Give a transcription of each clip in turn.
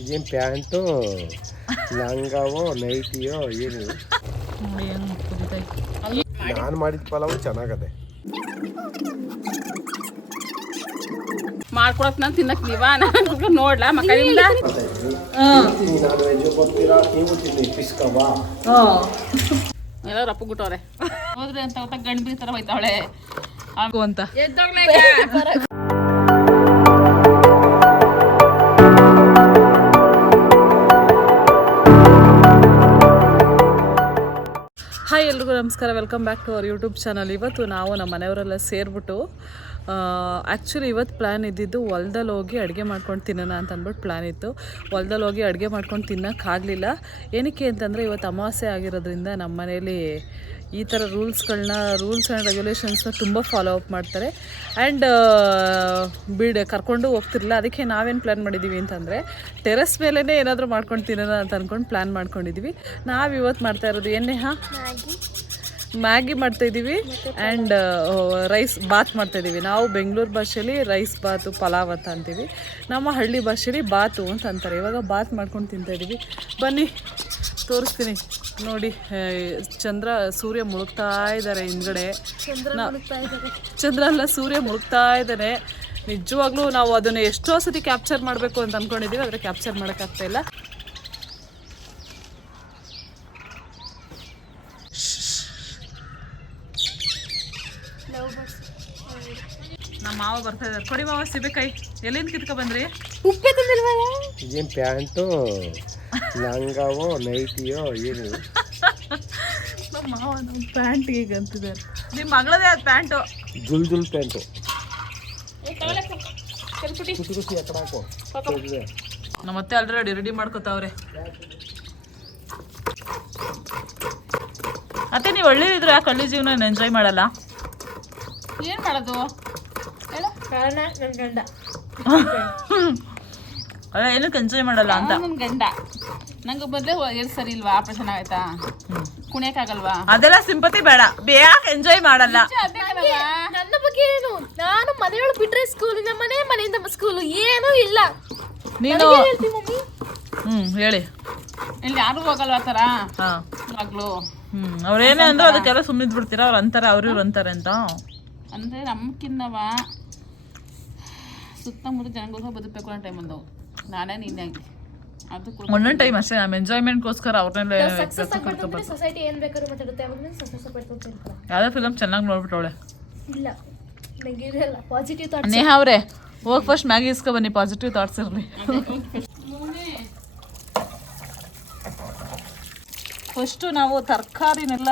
ಇದೇನು ಪ್ಯಾಂಟು ಲಂಗವೋ ನೈಟಿಯೋ ಏನು ನಾನು ಮಾಡಿದ ಪಲಾವು ಚೆನ್ನಾಗದೆ ಮಾಡ್ಕೊಳಕ್ ನಾನು ತಿನ್ನಕ್ ನೀವಾ ನಾನು ನೋಡ್ಲಾ ಮಕ್ಕಳಿಂದ ನಾನು ವೆಜ್ ಕೊಡ್ತೀರಾ ನೀವು ತಿನ್ನಿ ಪಿಸ್ಕವಾ ಎಲ್ಲ ರಪ್ಪುಗಿಟ್ಟವ್ರೆ ಹೋದ್ರೆ ಅಂತ ಗೊತ್ತ ಗಂಡು ಬೀಸ್ ಥರ ಹೋಯ್ತಾವಳೆ ಅಂತ ಹಾಯ್ ಎಲ್ರಿಗೂ ನಮಸ್ಕಾರ, welcome back to our YouTube channel. ಇವತ್ತು ನಾವು ನಮ್ಮ ಮನೆಯವರೆಲ್ಲ ಸೇರಿಬಿಟ್ಟು ಆ್ಯಕ್ಚುಲಿ ಇವತ್ತು ಪ್ಲ್ಯಾನ್ ಇದ್ದಿದ್ದು ಹೊಲ್ದಲ್ಲಿ ಹೋಗಿ ಅಡುಗೆ ಮಾಡ್ಕೊಂಡು ತಿನ್ನೋಣ ಅಂತ ಅಂದ್ಬಿಟ್ಟು ಪ್ಲ್ಯಾನ್ ಇತ್ತು. ಹೊಲ್ದಲ್ಲಿ ಹೋಗಿ ಅಡುಗೆ ಮಾಡ್ಕೊಂಡು ತಿನ್ನೋಕ್ಕಾಗಲಿಲ್ಲ. ಏನಕ್ಕೆ ಅಂತಂದರೆ ಇವತ್ತು ಅಮಾವಾಸ್ಯೆ ಆಗಿರೋದ್ರಿಂದ ನಮ್ಮ ಮನೇಲಿ ಈ ಥರ ರೂಲ್ಸ್ ಆ್ಯಂಡ್ ರೆಗ್ಯುಲೇಷನ್ಸ್ನ ತುಂಬ ಫಾಲೋ ಅಪ್ ಮಾಡ್ತಾರೆ. ಆ್ಯಂಡ್ ಕರ್ಕೊಂಡು ಹೋಗ್ತಿರಲಿಲ್ಲ. ಅದಕ್ಕೆ ನಾವೇನು ಪ್ಲ್ಯಾನ್ ಮಾಡಿದ್ದೀವಿ ಅಂತಂದರೆ ಟೆರೆಸ್ ಮೇಲೇ ಏನಾದರೂ ಮಾಡ್ಕೊಂಡು ತಿನ್ನೋಣ ಅಂತ ಅಂದ್ಕೊಂಡು ಪ್ಲ್ಯಾನ್ ಮಾಡ್ಕೊಂಡಿದ್ದೀವಿ. ನಾವು ಇವತ್ತು ಮಾಡ್ತಾ ಇರೋದು ಮ್ಯಾಗಿ ಮಾಡ್ತಾಯಿದ್ದೀವಿ ಆ್ಯಂಡ್ ರೈಸ್ ಬಾತ್ ಮಾಡ್ತಾಯಿದ್ದೀವಿ. ನಾವು ಬೆಂಗಳೂರು ಭಾಷೆಯಲ್ಲಿ ರೈಸ್ ಬಾತು ಪಲಾವ್ ಅಂತ ಅಂತೀವಿ, ನಮ್ಮ ಹಳ್ಳಿ ಭಾಷೆಯಲ್ಲಿ ಬಾತು ಅಂತ ಅಂತಾರೆ. ಇವಾಗ ಬಾತ್ ಮಾಡ್ಕೊಂಡು ತಿಂತಾಯಿದ್ದೀವಿ. ಬನ್ನಿ ತೋರಿಸ್ತೀನಿ ನೋಡಿ. ಸೂರ್ಯ ಮುಳುಗ್ತಾ ಇದ್ದಾರೆ ಹಿಂದ್ಗಡೆ. ಚಂದ್ರ ಅಲ್ಲ, ಸೂರ್ಯ ಮುಳುಗ್ತಾ ಇದ್ದಾನೆ. ನಿಜವಾಗ್ಲೂ ನಾವು ಅದನ್ನು ಎಷ್ಟೋ ಸತಿ ಕ್ಯಾಪ್ಚರ್ ಮಾಡಬೇಕು ಅಂತ ಅಂದ್ಕೊಂಡಿದ್ದೀವಿ, ಆದರೆ ಕ್ಯಾಪ್ಚರ್ ಮಾಡೋಕ್ಕಾಗ್ತಾಯಿಲ್ಲ. ನಮ್ಮ ಮಾವ ಬರ್ತಾ ಇದ್ದಾರೆ. ಕೊಡಿ ಮಾವ ಸಿಬೇಕಾಯಿ. ಎಲ್ಲಿಂದ ಕಿತ್ಕೊ ಬಂದ್ರಿ? ಉಪ್ಪೆ ತಂದಿಲ್ವಲ್ಲ? ಇದೇನು ಪ್ಯಾಂಟು ಲಂಗವೋ ನೈಟಿಯೋ ಏನು ನಮ್ಮ ಮಾವ ನಮ್ಮ ಪ್ಯಾಂಟ್ ಈಗ ಅಂತಿದ್ದಾರೆ. ನಿಮ್ಮ ಮಗಳದೇ ಅದು ಪ್ಯಾಂಟು, ಜುಲ್ ಪ್ಯಾಂಟು. ನಮ್ಮ ಅತ್ತೆ ಆಲ್ರೆಡಿ ರೆಡಿ ಮಾಡ್ಕೋತಾವ್ರೆ. ಅತ್ತೆ ನೀವು ಒಳ್ಳೆದಿದ್ರೆ ಯಾಕೆ ಹಳ್ಳಿ ಜೀವನ ಎಂಜಾಯ್ ಮಾಡಲ್ಲ? ಏನು ಮಾಡೋದು ಕಾರಣ ನನ್ನ ಗಂಡ ಏನಕ್ಕೆ ಎಂಜಾಯ್ ಮಾಡಲ್ಲ ಅಂತ. ನನ್ನ ಗಂಡ ನಂಗೆ ಬದಲೇ ಏನು ಸರಿ ಇಲ್ವಾ? ಆಪರೇಷನ್ ಆಯ್ತಾ? ಕುಣಿಯಕ್ಕಾಗಲ್ವಾ? ಅದೆಲ್ಲ ಸಿಂಪತಿ ಬೇಡ, ಯಾಕೆ ಎಂಜಾಯ್ ಮಾಡಲ್ಲ? ನನ್ನ ಬಗ್ಗೆ ಏನು? ನಾನು ಮನೆಯೊಳಗೆ ಬಿಟ್ರೆ ಸ್ಕೂಲ್, ನಮ್ಮ ಮನೆಯಿಂದ ಸ್ಕೂಲು ಏನೂ ಇಲ್ಲ. ನೀನು ಹೇಳಿ, ಇಲ್ಲಿ ಯಾರು ಹೋಗಲ್ವಾ ಥರ ಹಾಂ ಮಗಳು? ಅವ್ರೇನೇ ಅಂದ್ರೆ ಅದಕ್ಕೆಲ್ಲ ಸುಮ್ಮನೆ ಬಿಡ್ತೀರಾ? ಅವ್ರು ಅಂತಾರೆ, ಅವ್ರಿವ್ರು ಅಂತಾರೆ ಅಂತ. ಅಂದರೆ ನಮ್ಕಿನ್ನವ ಸುತ್ತಮುತ್ತ ಜನಗೋಸ್ಕರ ಬದುಕಬೇಕು ಅನ್ನೋ ಟೈಮ್ ಬಂದವು. ನಾನೇ ನೀನೇ ಆಗಿ ಅದು ಒಂದೊಂದು ಟೈಮ್ ಅಷ್ಟೇ. ನಮ್ಮ ಎಂಜಾಯ್ಮೆಂಟ್ಗೋಸ್ಕರ ಅವ್ರನ್ನೆಲ್ಲ ಸೊಸೈಟಿ ಏನು ಬೇಕಾದ್ರೂ ಮಾತಾಡುತ್ತೆ. ಯಾವುದೋ ಫಿಲಮ್ ಚೆನ್ನಾಗಿ ನೋಡ್ಬಿಟ್ಟವಳೆ. ಇಲ್ಲ ನನಗೆ ಇದೆಲ್ಲ ಪಾಸಿಟಿವ್ ಥಾಟ್ಸ್. ನೇಹ ಅವರೇ ಹೋಗಿ ಫಸ್ಟ್ ಮ್ಯಾಗಿ ಇಸ್ಕೊ ಬನ್ನಿ, ಪಾಸಿಟಿವ್ ಥಾಟ್ಸ್ ಇರಲಿ. ಫಸ್ಟು ನಾವು ತರಕಾರಿನೆಲ್ಲ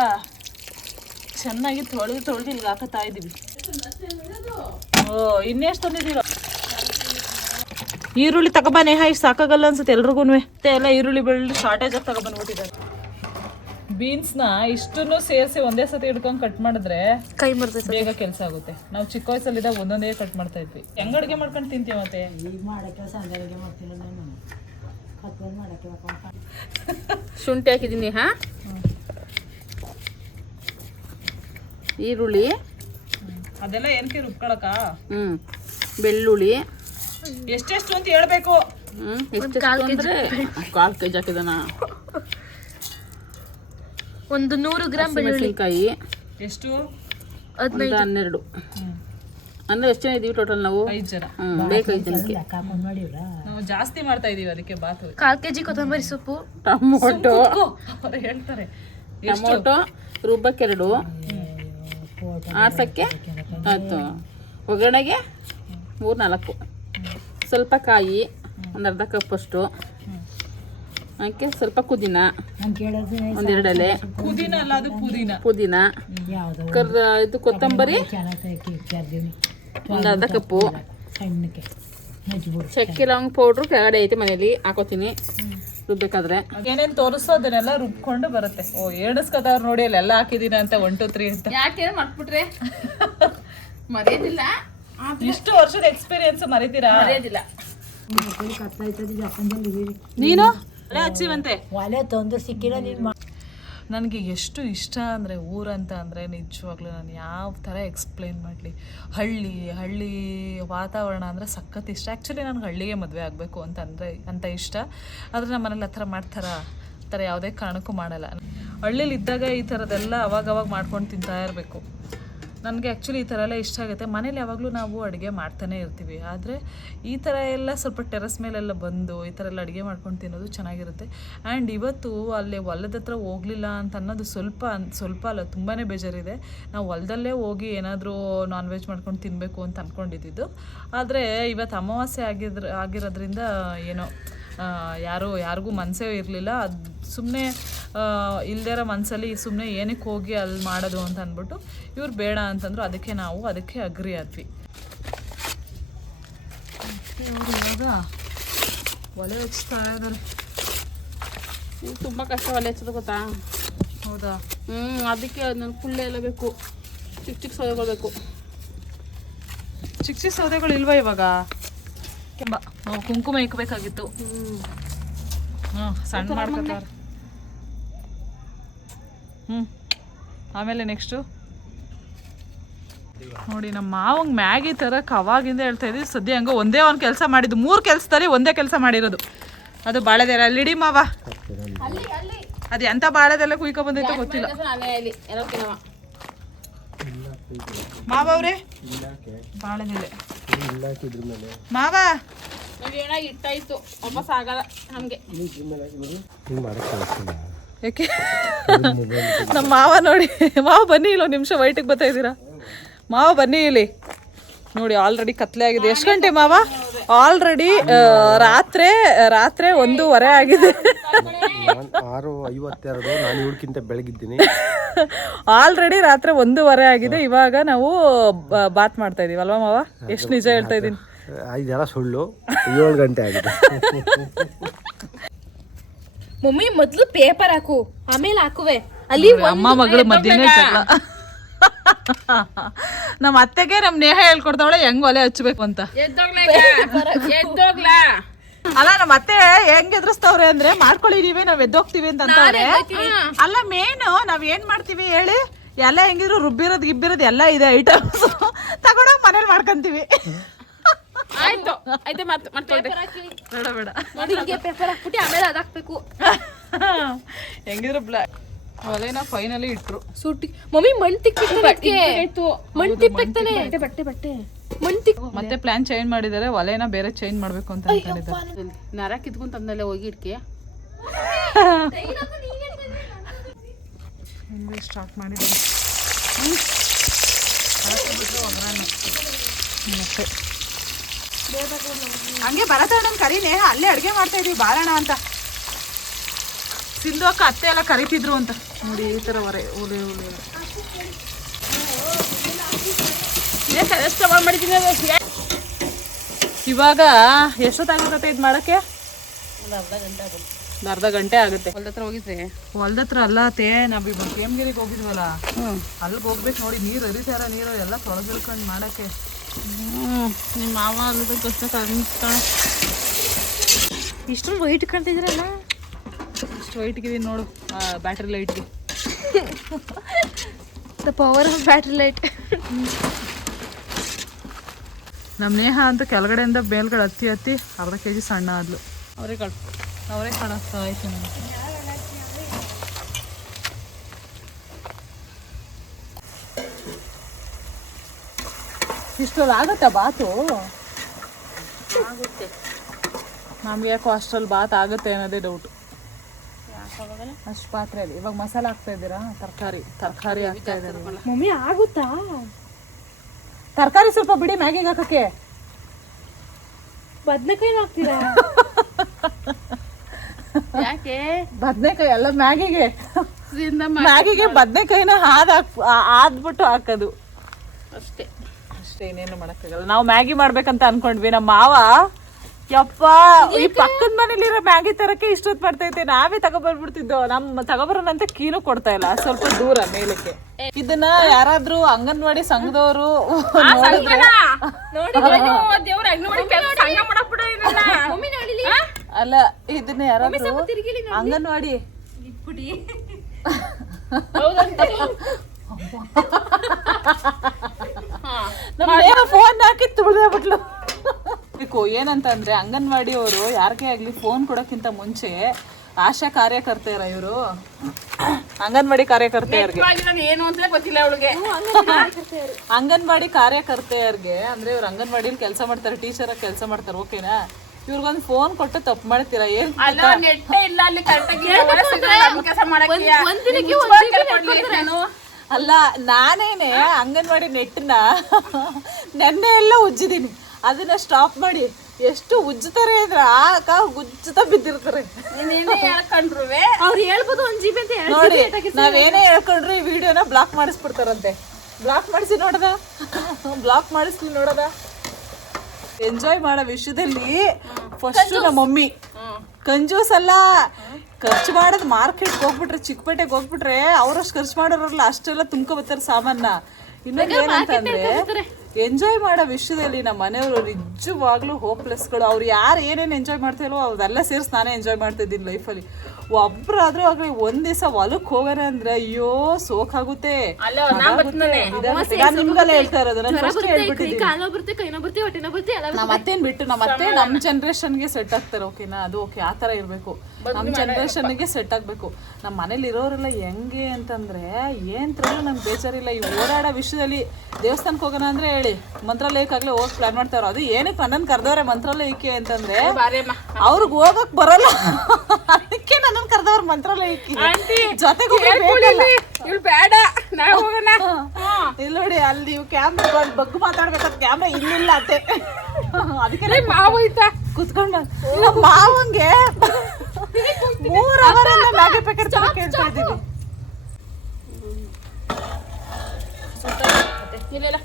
ಚೆನ್ನಾಗಿ ತೊಳೆದು ಇಲ್ಲಿಗೆ ಹಾಕತ್ತಾ ಇದ್ದೀವಿ. ಓ ಇನ್ನೆಷ್ಟು ತಂದಿದ್ದೀರ? ಈರುಳ್ಳಿ ತಗೊಬಾ ನೇಹ, ಇಷ್ಟು ಸಾಕಾಗಲ್ಲ ಅನ್ಸುತ್ತೆ ಎಲ್ರಿಗೂ. ಮತ್ತೆ ಎಲ್ಲ ಈರುಳ್ಳಿ ಬೆಳ್ಳುಳ್ಳಿ ಶಾರ್ಟೇಜ್ ಆಗಿ ತಗೊಬಂದ್ಬಿಟ್ಟಿದ್ದಾರೆ. ಬೀನ್ಸ್ನ ಇಷ್ಟನ್ನು ಸೇರಿಸಿ ಒಂದೇ ಸತಿ ಹಿಡ್ಕೊಂಡು ಕಟ್ ಮಾಡಿದ್ರೆ ಕೈ ಮುರಿದ ಬೇಗ ಕೆಲಸ ಆಗುತ್ತೆ. ನಾವು ಚಿಕ್ಕ ವಯಸ್ಸಲ್ಲಿದ್ದಾಗ ಒಂದೊಂದೇ ಕಟ್ ಮಾಡ್ತಾ ಇದ್ವಿ. ಹೆಂಗ್ ಅಡುಗೆ ಮಾಡ್ಕೊಂಡು ತಿಂತೀವಿ ಮತ್ತೆ? ಶುಂಠಿ ಹಾಕಿದ್ದೀನಿ. ಹಾ, ಈರುಳ್ಳಿ ಅದೆಲ್ಲ ಏನಕ್ಕೆ ರುಬ್ಕೊಳಕ? ಬೆಳ್ಳುಳ್ಳಿ ಎಷ್ಟೆಷ್ಟು ಅಂತ ಹೇಳ್ಬೇಕು. ಎಷ್ಟು ಅಂದರೆ 1/4 kg ಹಾಕಿದಾನ. ಒಂದು 100 ಗ್ರಾಮ್ ಬೆಳ್ಳುಳ್ಳಿಕಾಯಿ. ಎಷ್ಟು? 12 ಅಂದ್ರೆ ಎಷ್ಟು ಜನ ಇದೀವಿ ಟೋಟಲ್ ನಾವು? 5 ಜನ. ಬೇಕು 5 ಜನಕ್ಕೆ. ನಾವು ಜಾಸ್ತಿ ಮಾಡ್ತಾ ಇದೀವಿ ಅದಕ್ಕೆ ಬಾತು. 1/4 kg ಕೊತ್ತಂಬರಿ ಸೊಪ್ಪು, ಟೊಮೊಟೊ ಅವ್ರು ಹೇಳ್ತಾರೆ. ಟೊಮೊಟೊ ರುಬ್ಬಕ್ಕೆ 2, ಆರ್ಸಕ್ಕೆ 10, ಒಗ್ಗರಣೆಗೆ 3-4, ಸ್ವಲ್ಪ ಕಾಯಿ ಒಂದು ಅರ್ಧ ಕಪ್ಪಷ್ಟು ಹಾಕಿ, ಸ್ವಲ್ಪ ಪುದೀನ 1-2 ಎಲೆ, ಪುದೀನ ಅಲ್ಲ ಅದು ಪುದೀನ, ಇದು ಕೊತ್ತಂಬರಿ ಒಂದು ಅರ್ಧ ಕಪ್ಪು, ಚಕ್ಕೆ ಲವಂಗ ಪೌಡ್ರು ಕೆಳಗಡೆ ಐತೆ ಮನೇಲಿ, ಹಾಕೋತೀನಿ ರುಬ್ಬೇಕಾದ್ರೆ. ಏನೇನು ತೋರಿಸೋದನ್ನೆಲ್ಲ ರುಬ್ಕೊಂಡು ಬರುತ್ತೆ. ಓ ಎಣಿಸ್ಕೊತಾವ್ರು ನೋಡಿ, ಅಲ್ಲೆಲ್ಲ ಹಾಕಿದೀನಿ ಅಂತ 1 2 3 ಅಂತ. ಯಾಕೆ ಮಾಡ್ಬಿಟ್ರೆ ಮರೆಯೋದಿಲ್ಲ. ಇಷ್ಟು ವರ್ಷದ ಎಕ್ಸ್ಪೀರಿಯನ್ಸ್ ಮರಿತೀರಾ? ಮರೆಯೋದಿಲ್ಲ. ನೀನು ಒಲೆ ಹಚ್ಚಿವಂತೆ. ಒಲೆ ತಂದು ಸಿಕ್ಕಿಲ್ಲ. ನೀನು ನನಗೆ ಎಷ್ಟು ಇಷ್ಟ ಅಂದರೆ ಊರಂತ ಅಂದರೆ ನಿಜವಾಗ್ಲೂ ನಾನು ಯಾವ ಥರ ಎಕ್ಸ್ಪ್ಲೇನ್ ಮಾಡಲಿ. ಹಳ್ಳಿ ವಾತಾವರಣ ಅಂದರೆ ಸಖತ್ ಇಷ್ಟ. ಆ್ಯಕ್ಚುಲಿ ನನಗೆ ಹಳ್ಳಿಗೆ ಮದುವೆ ಆಗಬೇಕು ಅಂತ ಇಷ್ಟ. ಆದರೆ ನಮ್ಮ ಮನೇಲಿ ಆ ಥರ ಮಾಡ್ತಾರಾ? ಆ ಥರ ಯಾವುದೇ ಕಾರಣಕ್ಕೂ ಮಾಡಲ್ಲ. ಹಳ್ಳಿಲಿ ಇದ್ದಾಗ ಈ ಥರದ್ದೆಲ್ಲ ಅವಾಗವಾಗ ಮಾಡ್ಕೊಂಡು ತಿಂತಾ ಇರಬೇಕು. ನನಗೆ ಆ್ಯಕ್ಚುಲಿ ಈ ಥರ ಎಲ್ಲ ಇಷ್ಟ ಆಗುತ್ತೆ. ಮನೇಲಿ ಯಾವಾಗಲೂ ನಾವು ಅಡುಗೆ ಮಾಡ್ತಾನೆ ಇರ್ತೀವಿ. ಆದರೆ ಈ ಥರ ಎಲ್ಲ ಸ್ವಲ್ಪ ಟೆರಸ್ ಮೇಲೆಲ್ಲ ಬಂದು ಈ ಥರ ಎಲ್ಲ ಅಡುಗೆ ಮಾಡ್ಕೊಂಡು ತಿನ್ನೋದು ಚೆನ್ನಾಗಿರುತ್ತೆ. ಆ್ಯಂಡ್ ಇವತ್ತು ಅಲ್ಲಿ ಹೊಲದ ಹತ್ರ ಹೋಗಲಿಲ್ಲ ಅಂತ ಅನ್ನೋದು ಸ್ವಲ್ಪ ಅಲ್ಲ, ತುಂಬಾ ಬೇಜಾರಿದೆ. ನಾವು ಹೊಲದಲ್ಲೇ ಹೋಗಿ ಏನಾದರೂ ನಾನ್ ವೆಜ್ ಮಾಡ್ಕೊಂಡು ತಿನ್ನಬೇಕು ಅಂತ ಅಂದ್ಕೊಂಡಿದ್ದು. ಆದರೆ ಇವತ್ತು ಅಮಾವಾಸ್ಯೆ ಆಗಿರೋದ್ರಿಂದ ಏನೋ ಯಾರಿಗೂ ಮನಸ್ಸೇ ಇರಲಿಲ್ಲ. ಅದು ಸುಮ್ಮನೆ ಇಲ್ದಿರೋ ಮನಸ್ಸಲ್ಲಿ ಸುಮ್ಮನೆ ಏನಕ್ಕೆ ಹೋಗಿ ಅಲ್ಲಿ ಮಾಡೋದು ಅಂತ ಅಂದ್ಬಿಟ್ಟು ಇವ್ರು ಬೇಡ ಅಂತಂದ್ರು. ಅದಕ್ಕೆ ಅಗ್ರಿ ಆದ್ವಿ. ಇವಾಗ ಒಲೆ ಹಚ್ತಾ ಇದ್ದಾರೆ. ತುಂಬ ಕಷ್ಟ ಒಲೆ ಹಚ್ಚೋದು ಗೊತ್ತಾ? ಹೌದಾ? ಅದಕ್ಕೆ ನನ್ನ ಕುಳ್ಳೆ ಎಲ್ಲ ಬೇಕು, ಚಿಕ್ಕ ಸೌದೆಗಳು ಬೇಕು. ಚಿಕ್ಕ ಸೌದೆಗಳು ಇಲ್ವಾ ಇವಾಗ? ಕುಂಕುಮ ಇಕ್ಬೇಕಾಗಿತ್ತು. ಸಣ್ಣ ಮಾಡ್ಕೊತಾರೆ. ಆಮೇಲೆ ನೆಕ್ಸ್ಟು ನೋಡಿ, ನಮ್ಮ ಮಾವಂಗೆ ಮ್ಯಾಗಿ ತರಕ್ಕೆ ಅವಾಗಿಂದ ಹೇಳ್ತಾ ಇದ್ದೀವಿ. ಸದ್ಯ ಹಂಗೆ ಒಂದೇ ಒಂದು ಕೆಲಸ ಮಾಡಿದ್ದು, 3 ಕೆಲಸದಲ್ಲಿ ಒಂದೇ ಕೆಲಸ ಮಾಡಿರೋದು. ಅದು ಬಾಳೆದೆಲ್ಲ ಅಲ್ಲಿಡಿ ಮಾವ. ಅದು ಎಂಥ ಬಾಳೆದೆಲ್ಲ ಕುಯ್ಕೊ ಬಂದೈತೆ ಗೊತ್ತಿಲ್ಲ. ಮಾವ ಅವ್ರೆ ಬಾಳೆದೆಲೆ ಮಾವ ಇಟ್ಟಾಯ್ತು, ವಾಪಸ್ ಆಗಲ್ಲ ನಮ್ಗೆ. ಯಾಕೆ? ನಮ್ಮ ಮಾವ ನೋಡಿ, ಮಾವ ಬನ್ನಿ ಇಲ್ಲ ಒಂದು ನಿಮಿಷ, ವೈಟಿಗೆ ಬರ್ತಾ ಇದ್ದೀರಾ? ಮಾವ ಬನ್ನಿ ಇಲ್ಲಿ ನೋಡಿ. ಆಲ್ರೆಡಿ ಕತ್ಲೆ ಆಗಿದೆ. ಎಷ್ಟು ಗಂಟೆ ಮಾವ? ಆಲ್ರೆಡಿ ರಾತ್ರಿ 1:15 ಆಗಿದೆ. 6:52. ನಾನು ಇವಕ್ಕಿಂತ ಬೆಳಗಿದ್ದೀನಿ. ಆಲ್ರೆಡಿ ರಾತ್ರಿ 1:15 ಆಗಿದೆ. ಇವಾಗ ನಾವು ಬಾತ್ ಮಾಡ್ತಾ ಇದೀವಿ ಅಲ್ವಾ ಮಾವ? ಎಷ್ಟು ನಿಜ ಹೇಳ್ತಾ ಇದ್ದೀನಿ? ಇದೆಲ್ಲ ಸುಳ್ಳು. 7 ಗಂಟೆ ಆಗಿದೆ. ಮಮ್ಮಿ ಮೊದ್ಲು ಪೇಪರ್ ಹಾಕು, ಆಮೇಲೆ ಹಾಕುವೆ. ಅಲ್ಲಿ ಅಮ್ಮ ಮಗಳು ಮಧ್ಯನೇ ಜಗಳ. ನಮ್ಮ ಅತ್ತೆಗೆ ನಮ್ಮ ನೇಹ ಹೇಳ್ಕೊಡ್ತಾವಳೆ ಹೆಂಗ್ ಒಲೆ ಹಚ್ಬೇಕು ಅಂತ. ಅಲ್ಲ, ನಮ್ಮ ಅತ್ತೆ ಹೆಂಗ್ ಎದುರಿಸ್ತವ್ರೆ ಅಂದ್ರೆ, ಮಾಡ್ಕೊಳ್ಳಿ ನೀವೇ, ನಾವ್ ಎದ್ದೋಗ್ತೀವಿ ಅಂತ ಅಂತವ್ರೆ. ಅಲ್ಲ, ಮೇನು ನಾವ್ ಏನ್ ಮಾಡ್ತೀವಿ ಹೇಳಿ? ಎಲ್ಲ ಹೆಂಗಿದ್ರು ಗಿಬ್ಬಿರೋದು ಎಲ್ಲ ಇದೆ ಐಟಮ್ಸ್, ತಗೊಂಡೋಗಿ ಮನೇಲಿ ಮಾಡ್ಕೊಂತೀವಿ. ಆಯ್ತು ಬೇಡ ಪೇಪರ್ ಹಾಕ್ಬಿಟ್ಟು ಆಮೇಲೆ ಅದ್ ಹಾಕ್ಬೇಕು. ಹೆಂಗಿದ್ರು ಒಲೆನ ಫೈನಲಿ ಇಟ್ರು. ಸುಟ್ಟಿ ಮಮ್ಮಿ ಮಣ್ಣು ತಿಕ್ತಾನೆ. ಮತ್ತೆ ಪ್ಲಾನ್ ಚೇಂಜ್ ಮಾಡಿದ್ದಾರೆ. ಒಲೆನ ಬೇರೆ ಚೇಂಜ್ ಮಾಡ್ಬೇಕು ಅಂತ ಅನ್ಕೊಂಡಿದ್ದಾರೆ. ನರ ಕಿತ್ಕೊಂಡ್ ತಂದಲ್ಲೇ ಹೋಗಿ ಇಟ್ಕೆ ಸ್ಟಾರ್ಟ್ ಮಾಡಿದ್ದಾರೆ. ಮತ್ತೆ ಹಂಗೆ ಬರತಾಡನ್ ಕರೀನೆ, ಅಲ್ಲೇ ಅಡುಗೆ ಮಾಡ್ತಾ ಇದೀವಿ ಬಾರಣ ಅಂತ. ಸಿಂಧು ಅಕ್ಕ ಅತ್ತೆ ಎಲ್ಲ ಕರಿತಿದ್ರು ಅಂತ ನೋಡಿ. ಈ ಥರ ಒಲೆ ಇವಾಗ ಎಷ್ಟೊತ್ತಾಗುತ್ತೆ ಇದು ಮಾಡೋಕ್ಕೆ? ಒಂದು ಅರ್ಧ ಗಂಟೆ ಆಗುತ್ತೆ. ಹೊಲ್ದತ್ರ ಹೋಗಿದ್ದೆ? ಹೊಲ್ದತ್ರ ಅಲ್ಲ ತೇ, ನಾವು ಇವಾಗ ಕೇಮಗಿರಿಗೆ ಹೋಗಿದ್ವಲ್ಲ, ಅಲ್ಲಿಗೆ ಹೋಗ್ಬೇಕು ನೋಡಿ. ನೀರು ಹರಿತಾರ, ನೀರು ಎಲ್ಲ ತೊಳೆದಿಳ್ಕೊಂಡು ಮಾಡೋಕ್ಕೆ. ನಿಮ್ಮ ಮಾವ ಅಲ್ಲದ ಕಷ್ಟ ಕಾಣಿಸ್ತಾ. ಇಷ್ಟೊಂದು ವೈಟ್ ಕಾಣ್ತಿದ್ರಲ್ಲ. ಇಷ್ಟು ವೈಟ್ಗಿದೀನಿ ನೋಡು, ಬ್ಯಾಟ್ರಿ ಲೈಟ್ಗೆ. The power of battery light. ನಮ್ಮ ನೇಹ ಅಂತ ಕೆಳಗಡೆಯಿಂದ ಮೇಲ್ಗಡೆ ಹತ್ತಿ ಅರ್ಧ kg ಸಣ್ಣ ಆದ್ಲು. ಅವರೇ ಕಾಣಿಸ್ತಾ ಆಯ್ತು ನನಗೆ. ಇಷ್ಟೊಂದು ಆಗುತ್ತಾ ಬಾತು? ಆಗುತ್ತೆ. ನಮ್ಗೆ ಯಾಕೋ ಅಷ್ಟರಲ್ಲಿ ಬಾತ್ ಆಗುತ್ತೆ ಅನ್ನೋದೇ ಡೌಟು. ಅಷ್ಟು ಪಾತ್ರೆ ಇದೆ. ಇವಾಗ ಮಸಾಲೆ ಹಾಕ್ತಾ ಇದ್ದೀರಾ? ತರಕಾರಿ ಹಾಕ್ತಾ ಇದ್ದಾರೆ. ಮಮ್ಮಿ ಆಗುತ್ತಾ? ತರಕಾರಿ ಸ್ವಲ್ಪ ಬಿಡಿ ಮ್ಯಾಗಿಗೆ ಹಾಕಕ್ಕೆ. ಬದನೆಕಾಯಿ ಹಾಕ್ತೀರಾ? ಯಾಕೆ? ಬದನೆಕಾಯಿ ಎಲ್ಲ ಮ್ಯಾಗಿಗೆ ಬದನೆಕಾಯಿನ ಆದ್ಬಿಟ್ಟು ಹಾಕೋದು ಅಷ್ಟೇ. ಇನ್ನೇನು ಮಾಡಕ್ಕಾಗಲ್ಲ. ನಾವು ಮ್ಯಾಗಿ ಮಾಡ್ಬೇಕಂತ ಅನ್ಕೊಂಡ್ವಿ. ನಮ್ಮ ಮಾವ ಯಪ್ಪ ಈ ಪಕ್ಕದ ಮನೇಲಿರೋ ಮ್ಯಾಗಿ ತರಕ್ಕೆ ಇಷ್ಟೊತ್ತು ಬರ್ತೈತೆ, ನಾವೇ ತಗೊಬರ್ಬಿಡ್ತಿದ್ದೋ. ತಗೊಬರೋಣಂತ ಕೀನು ಕೊಡ್ತಾ ಇಲ್ಲ, ಸ್ವಲ್ಪ ದೂರ ಮೇಲಕ್ಕೆ. ಇದನ್ನ ಯಾರಾದ್ರೂ ಅಂಗನವಾಡಿ ಸಂಘದವರು ಅಲ್ಲ, ಇದನ್ನ ಯಾರಾದ್ರೂ ಅಂಗನವಾಡಿ ಫೋನ್ ಹಾಕಿ ತುಳಿದೇ ಬಿಟ್ಲು. ಏನಂತಂದ್ರೆ ಅಂಗನವಾಡಿ ಅವರು ಯಾರಿಗೇ ಆಗ್ಲಿ ಫೋನ್ ಕೊಡೋಕ್ಕಿಂತ ಮುಂಚೆ ಆಶಾ ಕಾರ್ಯಕರ್ತೆಯರ ಇವರು ಅಂಗನವಾಡಿ ಕಾರ್ಯಕರ್ತೆಯರಿಗೆ ಏನು ಅಂತ ಗೊತ್ತಿಲ್ಲ ಅವಳಿಗೆ. ಅಂಗನವಾಡಿ ಕಾರ್ಯಕರ್ತೆಯರಿಗೆ ಅಂದ್ರೆ ಇವ್ರು ಅಂಗನವಾಡಿಯಲ್ಲಿ ಕೆಲಸ ಮಾಡ್ತಾರೆ, ಟೀಚರ್ ಆಗಿ ಕೆಲಸ ಮಾಡ್ತಾರೆ. ಓಕೆನಾ? ಇವ್ರಿಗೊಂದು ಫೋನ್ ಕೊಟ್ಟು ತಪ್ಪು ಮಾಡ್ತೀರಾ? ಏನ್ ನೆಟ್ಟೆ ಇಲ್ಲ ಅಲ್ಲಿ ಕರೆಕ್ಟಾಗಿ ಅಲ್ಲ, ನಾನೇನೆ ಅಂಗನವಾಡಿ ನೆಟ್ಟನ್ನ ನೆನ್ನೆ ಎಲ್ಲ ಉಜ್ಜಿದೀನಿ. ಅದನ್ನ ಸ್ಟಾಪ್ ಮಾಡಿ ಎಷ್ಟು ಉಜ್ಜುತ್ತಾರೆ ಅಂದ್ರೆ ಆಕ ಉಜ್ಜುತ್ತಾ ಬಿದ್ದಿರ್ತಾರೆ. ಹೇಳ್ಕೊಂಡ್ರುವೆ ಅವ್ರು ಹೇಳ್ಬೋದು 1 GB ಅಂತ ನೋಡಿ, ನಾವೇನೇ ಹೇಳ್ಕೊಂಡ್ರು ಈ ವಿಡಿಯೋನ ಬ್ಲಾಕ್ ಮಾಡಿಸ್ಬಿಡ್ತಾರಂತೆ. ಬ್ಲಾಕ್ ಮಾಡಿಸಿ ನೋಡದ, ಬ್ಲಾಕ್ ಮಾಡಿಸ್ಲಿ ನೋಡದ. ಎಂಜಾಯ್ ಮಾಡೋ ವಿಷಯದಲ್ಲಿ ಫಸ್ಟ್ ನಮ್ಮ ಮಮ್ಮಿ ಕಂಜೂಸ್ ಅಲ್ಲ. ಖರ್ಚು ಮಾಡೋದು ಮಾರ್ಕೆಟ್ಗೆ ಹೋಗ್ಬಿಟ್ರೆ, ಚಿಕ್ಕಪೇಟೆಗೆ ಹೋಗ್ಬಿಟ್ರೆ ಅವ್ರಷ್ಟು ಖರ್ಚು ಮಾಡೋರಲ್ಲ ಅಷ್ಟೆಲ್ಲ ತುಂಬ್ಕೊ ಬರ್ತಾರೆ ಸಾಮಾನ. ಇನ್ನೊಂದು ಏನಂತಂದ್ರೆ ಎಂಜಾಯ್ ಮಾಡೋ ವಿಷಯದಲ್ಲಿ ನಮ್ಮ ಮನೆಯವರು ನಿಜವಾಗ್ಲೂ ಹೋಪ್ಲೆಸ್ಗಳು. ಅವ್ರು ಯಾರು ಏನೇನು ಎಂಜಾಯ್ ಮಾಡ್ತಾರೋ ಅದೆಲ್ಲ ಸೇರಿಸಿ ನಾನೇ ಎಂಜಾಯ್ ಮಾಡ್ತಿದ್ದೀನಿ ಲೈಫಲ್ಲಿ. ಒಬ್ರಾದ್ರೂ ಆಗಲಿ ಒಂದ್ ದಿವಸ ಹೊಲಕ್ಕೆ ಹೋಗೋಣ ಅಂದ್ರೆ ಅಯ್ಯೋ ಸೋಕಾಗುತ್ತೆ. ನಾನು ನಿಮ್ಗೆಲ್ಲ ಹೇಳ್ತಾ ಇರೋದು, ನಾನು ಫಸ್ಟ್ ಹೇಳ್ಬಿಟ್ಟಿದ್ದೀನಿ. ನಮ್ಮ ಅತ್ತೇನ್ ಬಿಟ್ಟು ನಮ್ಮ ಅತ್ತೆ ನಮ್ಮ ಜನ್ರೇಷನ್ಗೆ ಸೆಟ್ ಆಗ್ತಾರೆ. ಓಕೆನಾ? ಅದು ಓಕೆ, ಆ ಥರ ಇರಬೇಕು. ನಮ್ಮ ಜನ್ರೇಷನ್ಗೆ ಸೆಟ್ ಆಗಬೇಕು. ನಮ್ಮ ಮನೇಲಿ ಇರೋರೆಲ್ಲ ಹೆಂಗೆ ಅಂತಂದ್ರೆ ಏನ್ ತರ ನಂಗೆ ಬೇಜಾರಿಲ್ಲ. ಈ ಓಡಾಡೋ ವಿಷಯದಲ್ಲಿ ದೇವಸ್ಥಾನಕ್ಕೆ ಹೋಗೋಣ ಅಂದ್ರೆ ಹೇಳಿ ಮಂತ್ರಾಲಯಕ್ಕಾಗ್ಲೇ ಹೋಗಕ್ ಪ್ಲಾನ್ ಮಾಡ್ತಾರ. ಅದು ಏನಕ್ಕೆ ನನ್ನನ್ನು ಕರೆದವ್ರೆ ಮಂತ್ರಾಲಯಕ್ಕೆ ಅಂತಂದ್ರೆ ಅವ್ರಿಗೆ ಹೋಗಕ್ ಬರಲ್ಲ, ಅದಕ್ಕೆ ನನ್ನನ್ನು ಕರೆದವ್ರ ಮಂತ್ರಾಲಯಕ್ಕೆ ಜೊತೆಗೆ ಬೇಡ ನಾವು ಹೋಗೋಣ. ಇಲ್ಲಿ ನೋಡಿ, ಅಲ್ಲಿ ನೀವು ಕ್ಯಾಮ್ರಾ ಬಗ್ಗೆ ಮಾತಾಡ್ಬೇಕಾದ್ರೆ ಕ್ಯಾಮ್ರಾ ಇಲ್ಲಿಲ್ಲ ಅತ್ತೆ. ಅದಕ್ಕೆ ಮಾವು ಐತಾ ಕುತ್ಕೊಂಡ ಮಾವಂಗೆ 3 ಅವರ್ ಎಲ್ಲ ಮ್ಯಾಗಿ ಪ್ಯಾಕೆಟ್ ಕೇಳ್ತಾ ಇದ್ದೀವಿ. ಇಲ್ಲ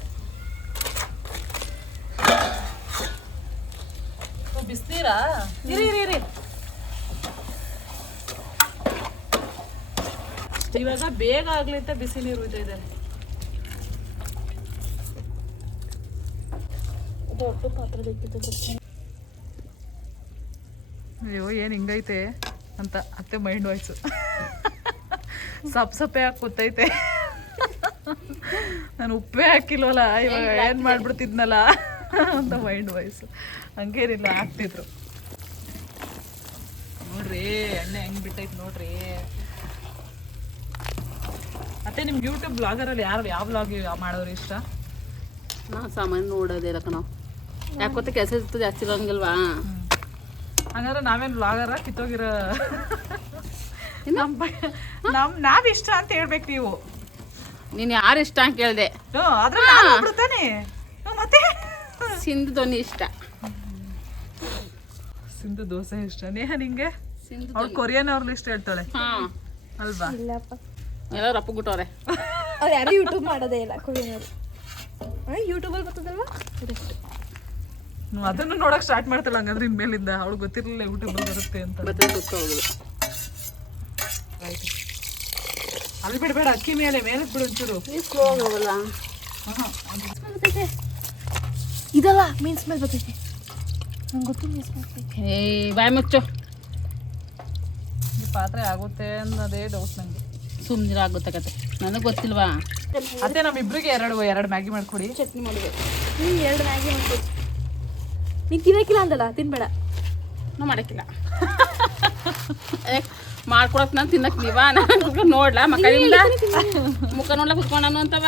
ಬಿಸ್ನೀರಾ? ಇರಿ ಇರಿ ಇರಿ. ಇವಾಗ ಬೇಗ ಆಗ್ಲಿ ಅಂತ ಬಿಸಿ ನೀರು ಉಯ್ತಾ ಇದ್ದಾರೆ. ಅಯ್ಯೋ ಏನ್ ಹಿಂಗೈತೆ ಅಂತ ಅತ್ತೆ ಮೈಂಡ್ ವಾಯ್ಸು ಸಪ್ಪೆ ಹಾಕಿ ಕೂತೈತೆ. ನಾನು ಉಪ್ಪೇ ಹಾಕಿಲ್ವಲ್ಲ, ಇವಾಗ ಏನ್ ಮಾಡ್ಬಿಡ್ತಿದ್ನಲ್ಲ ಅಂತ ಮೈಂಡ್ ವಾಯ್ಸು. ಹಂಗೇನಿಲ್ಲ, ಹಾಕ್ತಿದ್ರು. ನೋಡ್ರಿ ಎಣ್ಣೆ ಹೆಂಗ್ ಬಿಟ್ಟೈತೆ ನೋಡ್ರಿ. ಮತ್ತೆ ನಿಮ್ಗೆ ಯೂಟ್ಯೂಬ್ ಬ್ಲಾಗರಲ್ಲಿ ಯಾವ ಬ್ಲಾಗ್ ಮಾಡೋರು ಇಷ್ಟ? ನಾ ಸಾಮಾನ್ಯ ನೋಡೋದೇ ಇಲ್ಲ ಕಣೋ, ಯಾಕೊತ್ತ ಕೆಲಸ ಇತ್ತು ಜಾಸ್ತಿ ಇರೋಂಗಿಲ್ವಾ. ಹಂಗಾದ್ರೆ ನಾವೇನು ಬ್ಲಾಗರ ಕಿತ್ತೋಗಿರೋ? ನಾವ್ ಇಷ್ಟ ಅಂತ ಹೇಳ್ಬೇಕು ನೀವು. ನೀನ್ ಯಾರು ಇಷ್ಟ ಅಂತ ಕೇಳ್ದೆ? ತಾನೆ ಮತ್ತೆ ಸಿಂಧು ಧ್ವನಿ ಇಷ್ಟ. ಸಿಂಧು ದೋಸೆ ಇಷ್ಟ. ನೇಹ ನಿಂಗೆ? ಅವ್ಳು ಕೊರಿಯನ್ ಅವ್ರ ಲಿಸ್ಟ್ ಹೇಳ್ತಾಳೆ ಅಲ್ವಾ? ಎಲ್ಲರೂ ಅಪ್ಪಗುಟ್ಟವ್ರೆ. ಅವ್ರು ಯಾರು ಯೂಟ್ಯೂಬ್ ಮಾಡೋದೇ ಇಲ್ಲ ಕೊರಿಯನ್. ಯೂಟ್ಯೂಬಲ್ಲಿ ಬರ್ತದಲ್ವಾ ಅದನ್ನು ನೋಡಕ್ ಸ್ಟಾರ್ಟ್ ಮಾಡ್ತಾಳೆ. ಹಂಗಂದ್ರೆ ಇನ್ಮೇಲಿಂದ ಅವಳು ಗೊತ್ತಿರಲಿಲ್ಲ ಯೂಟ್ಯೂಬ್ ಬರುತ್ತೆ ಅಂತ. ಅಲ್ಲಿ ಬಿಡಬೇಡ, ಅಕ್ಕಿ ಮೇಲೆ ಬಿಡು ಒಂಚೂರು. ಇದಲ್ಲ ಮೀನ್ ಸ್ಮೆಲ್ ಬರ್ತೈತೆ. ನಂಗೆ ಗೊತ್ತು ಮೀನ್ ಸ್ಮೆಲ್. ಬಾಯ್ ಮುಚ್ಚು. ಈ ಪಾತ್ರೆ ಆಗುತ್ತೆ ಅನ್ನೋದೇ ಡೌಟ್ ನಂಗೆ. ಸುಮ್ಮನೆ ಆಗುತ್ತೆ ಕತೆ, ನನಗೆ ಗೊತ್ತಿಲ್ವಾ. ಅದೇ ನಮ್ಮಿಬ್ರಿಗೆ ಎರಡು ಮ್ಯಾಗಿ ಮಾಡ್ಕೊಡಿ. ಚಟ್ನಿ ಮಾಡಬೇಕು. 2 ಮ್ಯಾಗಿ ಮಾಡ್ಕೊಡಿ. ನೀನು ತಿನ್ನಕ್ಕಿಲ್ಲ ಅಂದಲ್ಲ, ತಿನ್ಬೇಡ. ನಾವು ಮಾಡಕ್ಕಿಲ್ಲ. ಮಾಡ್ಕೊಡಕ್ ನಾನು ತಿನ್ನಕ್ ನೀವಾ? ನಾನು ನೋಡ್ಲಾ ಮಕ್ಕಳಿಂದ ಮುಖ ನೋಡ್ಲಾ ಕುತ್ಕೊಂಡು ಅಂತವ.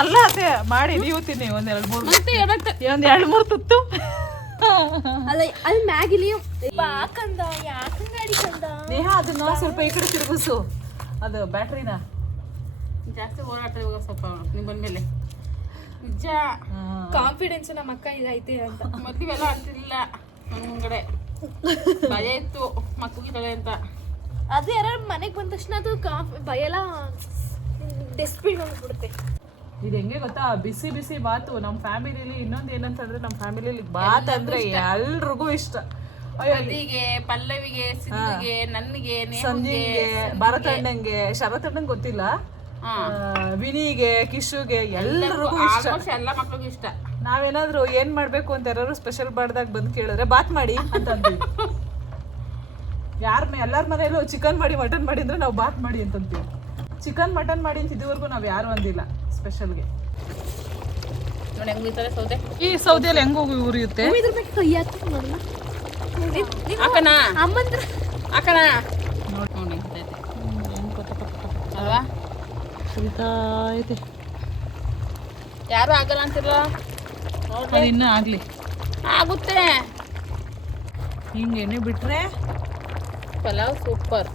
ಅಲ್ಲ ಅದೇ ಮಾಡಿ ನೀವು ತಿನ್ನಿ. 1-2-3 ಮತ್ತೆ ಹೇಳ್ಬೇಕು. 1-2-3 ತುತ್ತು. ಅಲ್ಲ ಅಲ್ಲಿ ಮ್ಯಾಗಿಲಿ ಯಾಕಂದ ಯಾಕಂಗಾಡಿ ಕಂದ ನೇಹ ಅದನ್ನ ಸ್ವಲ್ಪ ಈ ಕಡೆ ತಿರುಗಿಸು. ಅದು ಬ್ಯಾಟ್ರಿನ ಜಾಸ್ತಿ ಓಡಾಡ್ತಾ ಇವಾಗ ಸ್ವಲ್ಪ ನೀವು ಬಂದ್ಮೇಲೆ ನಿಜ ಕಾನ್ಫಿಡೆನ್ಸ್ ನಮ್ಮ ಅಕ್ಕ ಇದೈತೆ ಅಂತ. ಮದ್ವೆಲ್ಲ ಆಗ್ತಿರ್ಲಿಲ್ಲ ನನ್ನ ಮುಂಗಡೆ, ಭಯ ಇತ್ತು ಮಕ್ಕಳಿಗೆ ಅಂತ. ಅದು ಯಾರು ಮನೆಗೆ ಬಂದ ತಕ್ಷಣ ಅದು ಭಯ ಎಲ್ಲ ಡೆಸ್ಪಿನ್ ಹೋಗ್ಬಿಡುತ್ತೆ. ಇದು ಹೆಂಗೆ ಗೊತ್ತಾ, ಬಿಸಿ ಬಿಸಿ ಬಾತು. ನಮ್ಮ ಫ್ಯಾಮಿಲಿಲಿ ಇನ್ನೊಂದು ಏನಂತಂದ್ರೆ, ನಮ್ಮ ಫ್ಯಾಮಿಲಿಲಿ ಬಾತ್ ಅಂದ್ರೆ ಎಲ್ರಿಗೂ ಇಷ್ಟ. ಅದಿಗೆ, ಪಲ್ಲವಿಗೆ, ಸಿಂಧಿಗೆ, ನನಗೆ, ಸಂಜೆಗೆ, ಭಾರತಣ್ಣಂಗೆ, ಶರತಣ್ಣಂಗೆ ಗೊತ್ತಿಲ್ಲ, ವಿನಿಗೆ, ಕಿಶುಗೆ ಎಲ್ಲರಿಗೂ ಇಷ್ಟ. ಎಲ್ಲ ಮಕ್ಳಿಗೂ ಇಷ್ಟ. ನಾವೇನಾದ್ರು ಏನ್ ಮಾಡ್ಬೇಕು ಅಂತ ಯಾರು ಸ್ಪೆಷಲ್ ಬಾಡ್ದಾಗ ಬಂದು ಕೇಳಿದ್ರೆ ಬಾತ್ ಮಾಡಿ ಅಂತ ಅಂತೀವಿ. ಎಲ್ಲರ ಮನೆಯಲ್ಲೂ ಚಿಕನ್ ಮಾಡಿ ಮಟನ್ ಮಾಡಿ ಅಂದರೆ ನಾವು ಬಾತ್ ಮಾಡಿ ಅಂತಂತೀವಿ. ಚಿಕನ್ ಮಟನ್ ಮಾಡಿ ಅಂತ ಇದುವರೆಗೂ ನಾವು ಯಾರು ಅಂದಿಲ್ಲ ಸ್ಪೆಷಲ್ಗೆ. ನೋಡಿ ಹೆಂಗ್ ಉರಿತಾರೆ ಸೌದೆ. ಈ ಸೌದೆಯಲ್ಲಿ ಹೆಂಗೆ ಹೋಗಿ ಉರಿಯುತ್ತೆ? ಇದ್ರ ಬಗ್ಗೆ ಕೈ ಹಾಕಿ ನೋಡಿ ಹಾಕಣ ಅಮ್ಮಂದ್ರ ಹಾಕಣ ನೋಡಿ ಅಲ್ವಾ ಸುರಿತಾಯ್ತೆ. ಯಾರು ಆಗಲ್ಲ ಅಂತಿಲ್ಲ ಅದು ಇನ್ನೂ ಆಗಲಿ, ಆಗುತ್ತೆ. ಹಿಂಗೆ ಎಣ್ಣೆ ಬಿಟ್ಟರೆ ಪಲಾವ್ ಸೂಪರ್.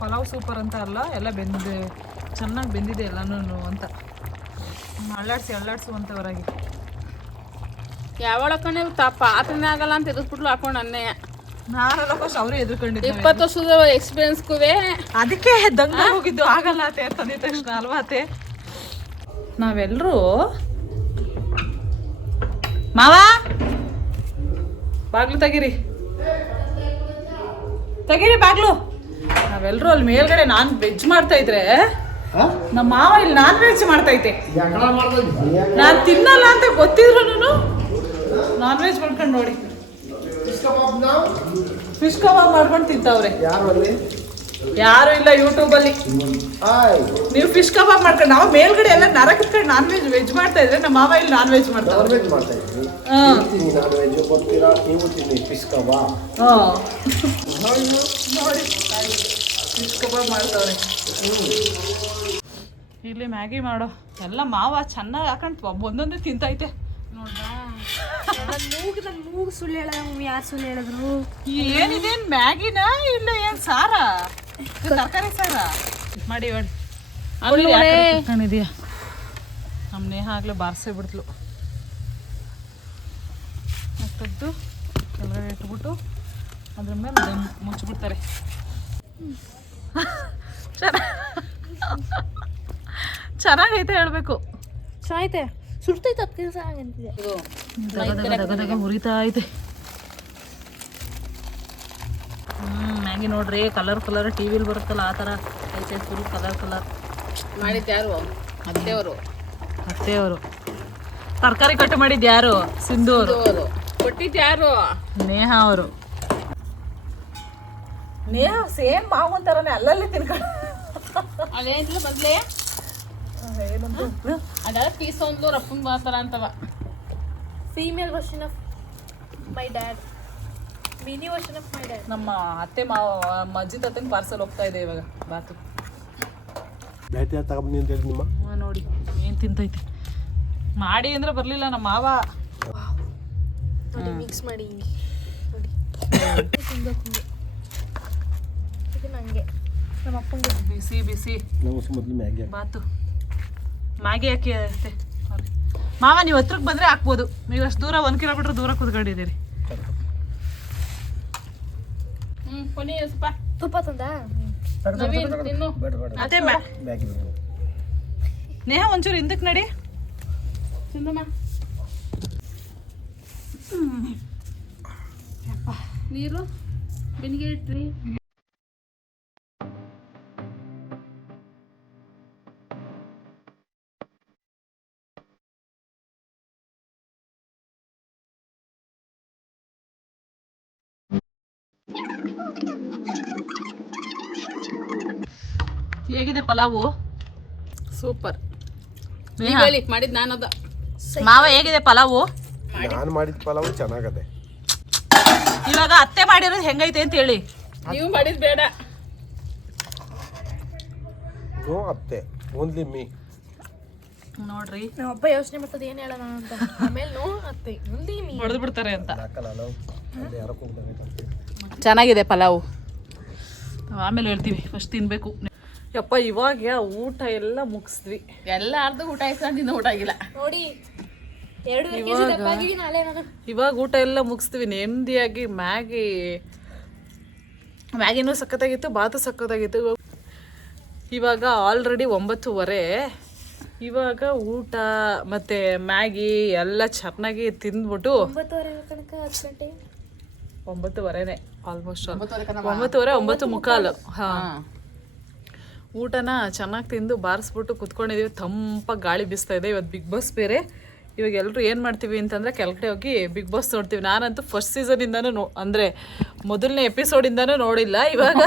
ಪಲಾವ್ ಸೂಪರ್ ಅಂತ ಅಲ್ಲ, ಎಲ್ಲ ಚೆನ್ನಾಗಿ ಬೆಂದಿದೆ ಎಲ್ಲನೂ ಅಂತ. ಅಳ್ಳಾಡ್ಸು ಅಂತ ಹೊರಗೆ. ಯಾವಾಗ ಹಾಕೊಂಡೆ ಪಾತ್ರನೇ ಆಗಲ್ಲ ಅಂತ ಎದುರ್ಬಿಟ್ಲು ಹಾಕೊಂಡು ಅನ್ನೇ. ನಾನೆಲ್ಲ ಫಸ್ಟ್ ಅವರೇ ಎದುರ್ಕೊಂಡಿದ್ದೆ. 20 ವರ್ಷದ ಎಕ್ಸ್ಪೀರಿಯನ್ಸ್ಗೂ ಅದಕ್ಕೆ ದಂಗ ಹೋಗಿದ್ದು ಆಗಲ್ಲ ಅತ್ತೆ ಅಂತಂದಿದ ತಕ್ಷಣ ಅಲ್ವಾ ಅತ್ತೆ? ನಾವೆಲ್ಲರೂ ಮಾವ ಬಾಗ್ಲು ತೆಗೀರಿ ಬಾಗ್ಲು. ನಾವೆಲ್ಲರೂ ಅಲ್ಲಿ ಮೇಲ್ಗಡೆ ವೆಜ್ ಮಾಡ್ತಾ ಇದ್ರೆ ನಮ್ಮ ಮಾವ ಇಲ್ಲಿ ನಾನ್-ವೆಜ್ ಮಾಡ್ತೈತೆ. ನಾನು ತಿನ್ನಲ್ಲ ಅಂತ ಗೊತ್ತಿದ್ರು ನಾನ್-ವೆಜ್ ಮಾಡ್ಕೊಂಡು ನೋಡಿ ಫಿಶ್ ಕಬಾಬ್ ಮಾಡ್ಕೊಂಡು ತಿಂತಾವ್ರೆ. ಯಾರು ಇಲ್ಲ ಯೂಟ್ಯೂಬಲ್ಲಿ. ನೀವು ಫಿಶ್ ಕಬಾಬ್ ಮಾಡ್ಕೊಂಡು ನಾವು ಮೇಲ್ಗಡೆ ಎಲ್ಲ ನರಕಿಟ್ಕೊಂಡು ನಾನ್-ವೆಜ್ ವೆಜ್ ಮಾಡ್ತಾ ಇದ್ರೆ ನಮ್ಮ ಮಾವ ಇಲ್ಲಿ ನಾನ್-ವೆಜ್ ಮಾಡ್ತಾವ್ರೆ. ನೋಡಿ ಫಿಶ್ ಕಬಾಬ್ ಮಾಡ್ತಾವ್ರೆ. ಇಲ್ಲಿ ಮ್ಯಾಗಿ ಮಾಡೋ ಎಲ್ಲ ಮಾವ ಚೆನ್ನಾಗಿ ಹಾಕೊಂಡು ಒಂದೊಂದೇ ತಿಂತೈತೆ. ನನ್ನ ಮೂಗು ಸುಳ್ಳು ಹೇಳದ ಮಮ್ಮಿ. ಯಾರು ಸುಳ್ಳು ಹೇಳಿದ್ರು? ಏನಿದೇನು ಮ್ಯಾಗಿನ ಇಲ್ಲ ಏನು ಸಾರ? ತರಕಾರಿ ಸಾರ ಮಾಡಿ ಇಟ್ಕೊಂಡಿದೀಯ. ನಮ್ಮ ನೇಹ ಆಗ್ಲೇ ಬಾರಿಸೇ ಬಿಡ್ತಲು. ತೆಗೆದು ಕೆಳಗಡೆ ಇಟ್ಬಿಟ್ಟು ಅದ್ರ ಮೇಲೆ ಮುಚ್ಚಿಬಿಡ್ತಾರೆ. ಚೆನ್ನಾಗೈತೆ ಹೇಳ್ಬೇಕು. ಚೆನ್ನಾಗೈತೆ, ಸುಡ್ತೈತೆ ಅದು ಕೆಲಸ ಆಗಂತಿದೆ. ದಗ ಹುರಿತಾ ಐತೆ. ಮ್ಯಾಗಿ ನೋಡ್ರಿ ಕಲರ್ ಟಿ ವಿಲಿ ಬರುತ್ತಲ್ಲ ಆ ಥರ ಐತೆ. ಫುಲ್ ಕಲರ್ ಮಾಡಿದ್ದು ಯಾರು? ಅತ್ತೆಯವರು. ತರಕಾರಿ ಕಟ್ ಮಾಡಿದ್ದು ಯಾರು? ಸಿಂಧು ಅವರು. ಕೊಟ್ಟಿದ್ದು ಯಾರು? ನೇಹ ಅವರು. ನೇಹ ಸೇಮ್ ಮಾವನ್ ಥರನೇ ಅಲ್ಲಲ್ಲಿ ತಿನ್ಕೊಂಡು ಅದೇನಿಲ್ಲ ಮೊದಲೇ ಅದೆಲ್ಲ ಪೀಸ್ ಒಂದು ರಪ್ಪನ್ ಬಾತರ ಅಂತವ. Female version of my dad, mini version of my dad. ನಮ್ಮ ಅತ್ತೆ ಅಜ್ಜಿ ತಾತಂಗೆ ಪಾರ್ಸಲ್ ಹೋಗ್ತಾ ಇದೆ ಇವಾಗ ಬಾತು. ನೋಡಿ ಏನು ತಿಂತೈತಿ. ಮಾಡಿ ಅಂದ್ರೆ ಬರಲಿಲ್ಲ ನಮ್ಮ ಮಾವ. ನೋಡಿ ಮಿಕ್ಸ್ ಮಾಡಿ ನೋಡಿ ತಿನ್ಬೇಕು. ಇದು ನನಗೆ ನಮ್ಮ ಅಪ್ಪಂಗೆ ಬಿಸಿ ಬಾತು ಮ್ಯಾಗಿ ಹಾಕಿ ಐತೆ. ಮಾವ ನೀವು ಹತ್ರಕ್ಕೆ ಬಂದರೆ ಹಾಕ್ಬೋದು. ನೀವು ಅಷ್ಟು ದೂರ 1 ಕಿಲೋಮೀಟ್ರ್ ದೂರ ಕೂತ್ಕೊಂಡಿದ್ದೀರಿ. ಕೊನೆ ಸ್ವಲ್ಪ ತುಪ್ಪ ತಂದ ತಿನ್ನು. ಅದೇ ನೇಹ ಒಂಚೂರು ಹಿಂದಕ್ಕೆ ನಡಿ. ತಿಂದಮ್ಮ ನೀರು ಬೆನ್ನಿಗೆ ಇಟ್ರಿ. ಹೇಗಿದೆ ಪಲಾವು? ಸೂಪರ್. ಮಾಡಿದ್ ನಾನದ. ಮಾವ ಹೇಗಿದೆ ಪಲಾವು? ನಾನು ಮಾಡಿದ ಪಲಾವು ಚೆನ್ನಾಗದೆ. ಇವಾಗ ಅತ್ತೆ ಮಾಡಿರೋದು ಹೆಂಗೈತೆ ಅಂತ ಹೇಳಿ. ನೀವು ಮಾಡಿದ್ ಬೇಡ. ನೋ ಅತ್ತೆ, ಓನ್ಲಿ ಮೀ. ನೋಡ್ರಿ ನಮ್ಮ ಅಪ್ಪ ಯೋಚನೆ ಮಾಡ್ತದೆ ಏನು ಹೇಳೋಣ ಅಂತ. ಆಮೇಲೆ ನೋ ಅತ್ತೆ ಮುಂದೆ ಹೊಡೆದು ಬಿಡ್ತಾರೆ ಅಂತ. ಚೆನ್ನಾಗಿದೆ ಪಲಾವು. ಆಮೇಲೆ ಹೇಳ್ತೀವಿ, ಫಸ್ಟ್ ತಿನ್ಬೇಕು. ಯಪ್ಪ ಇವಾಗ ಊಟ ಎಲ್ಲ ಮುಗಿಸಿದ್ವಿ. ಎಲ್ಲ ಅರ್ಧ ಊಟ ಆಯ್ತು, ಇನ್ನು ಊಟ ಆಗಿಲ್ಲ ನೋಡಿ. 2 kg ದಪ್ಪ ಆಗಿದ್ದೀನಿ ನಾಳೆ ನಾನು. ಇವಾಗ ಊಟ ಎಲ್ಲ ಮುಗಿಸ್ತೀವಿ ನೆಮ್ಮದಿಯಾಗಿ. ಮ್ಯಾಗಿನೂ ಸಖತ್ತಾಗಿತ್ತು, ಬಾತು ಸಖತ್ತಾಗಿತ್ತು. ಇವಾಗ ಆಲ್ರೆಡಿ 9:15. ಇವಾಗ ಊಟ ಮತ್ತು ಮ್ಯಾಗಿ ಎಲ್ಲ ಚೆನ್ನಾಗಿ ತಿಂದ್ಬಿಟ್ಟು 9:30 ತನಕ 10 ಗಂಟೆ 9:30 ಆಲ್ಮೋಸ್ಟ್ 9:30 9:45. ಹಾಂ, ಊಟನ ಚೆನ್ನಾಗಿ ತಿಂದು ಬಾರಿಸ್ಬಿಟ್ಟು ಕುತ್ಕೊಂಡಿದ್ದೀವಿ. ತಂಪಾಗಿ ಗಾಳಿ ಬೀಸ್ತಾ ಇದೆ. ಇವತ್ತು ಬಿಗ್ ಬಾಸ್ ಬೇರೆ. ಇವಾಗ ಎಲ್ಲರೂ ಏನು ಮಾಡ್ತೀವಿ ಅಂತಂದರೆ ಕೆಳಗಡೆ ಹೋಗಿ ಬಿಗ್ ಬಾಸ್ ನೋಡ್ತೀವಿ. ನಾನಂತೂ ಫಸ್ಟ್ ಸೀಸನಿಂದನೂ ಅಂದರೆ ಮೊದಲನೇ ಎಪಿಸೋಡಿಂದನೂ ನೋಡಿಲ್ಲ. ಇವಾಗ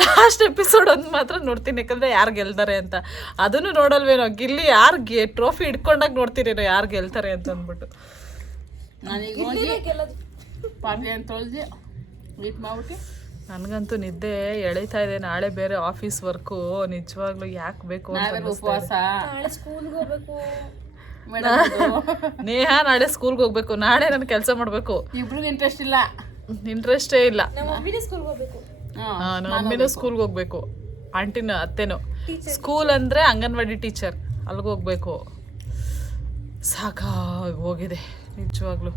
ಲಾಸ್ಟ್ ಎಪಿಸೋಡ್ ಒಂದು ಮಾತ್ರ ನೋಡ್ತೀನಿ, ಯಾಕಂದರೆ ಯಾರು ಗೆಲ್ತಾರೆ ಅಂತ. ಅದನ್ನು ನೋಡಲ್ವೇನೋ, ಗಿಲ್ಲಿ ಯಾರು ಟ್ರೋಫಿ ಇಟ್ಕೊಂಡಾಗ ನೋಡ್ತೀರೇನೋ ಯಾರು ಗೆಲ್ತಾರೆ ಅಂತ ಅಂದ್ಬಿಟ್ಟು. ನಾನೀಗ ಹೋಗಿ ಪಾತ್ರೆ ಅಂತ ತೊಳೆದು ವೀಟ್ ಮಾಡ್ಬಿಟ್ಟು ನನಗಂತೂ ನಿದ್ದೆ ಎಳೀತಾ ಇದೆ. ನಾಳೆ ಬೇರೆ ಆಫೀಸ್ ವರ್ಕು, ನಿಜವಾಗ್ಲೂ ಯಾಕೆ ಬೇಕು ಅಂತ ಉಪವಾಸ. ಸ್ಕೂಲ್ಗೆ ಹೋಗ್ಬೇಕು. ನೇಹ ನಾಳೆ ಸ್ಕೂಲ್ಗೆ ಹೋಗ್ಬೇಕು, ನಾಳೆ ನಾನು ಕೆಲಸ ಮಾಡಬೇಕು. ಇಬ್ರಿಗೂ ಇಂಟ್ರೆಸ್ಟ್ ಇಲ್ಲ, ಇಂಟ್ರೆಸ್ಟೇ ಇಲ್ಲ. ನಮ್ಮ ಮಮ್ಮಿನೇ ಸ್ಕೂಲ್ಗೆ ಹೋಗ್ಬೇಕು. ನಮ್ಮ ಮಮ್ಮಿನೂ ಸ್ಕೂಲ್ಗೆ ಹೋಗ್ಬೇಕು, ಆಂಟಿನೂ ಅತ್ತೆನೂ. ಸ್ಕೂಲ್ ಅಂದರೆ ಅಂಗನವಾಡಿ ಟೀಚರ್, ಅಲ್ಲಿಗೆ ಹೋಗ್ಬೇಕು. ಸಾಕಾಗಿ ಹೋಗಿದೆ ನಿಜವಾಗ್ಲೂ.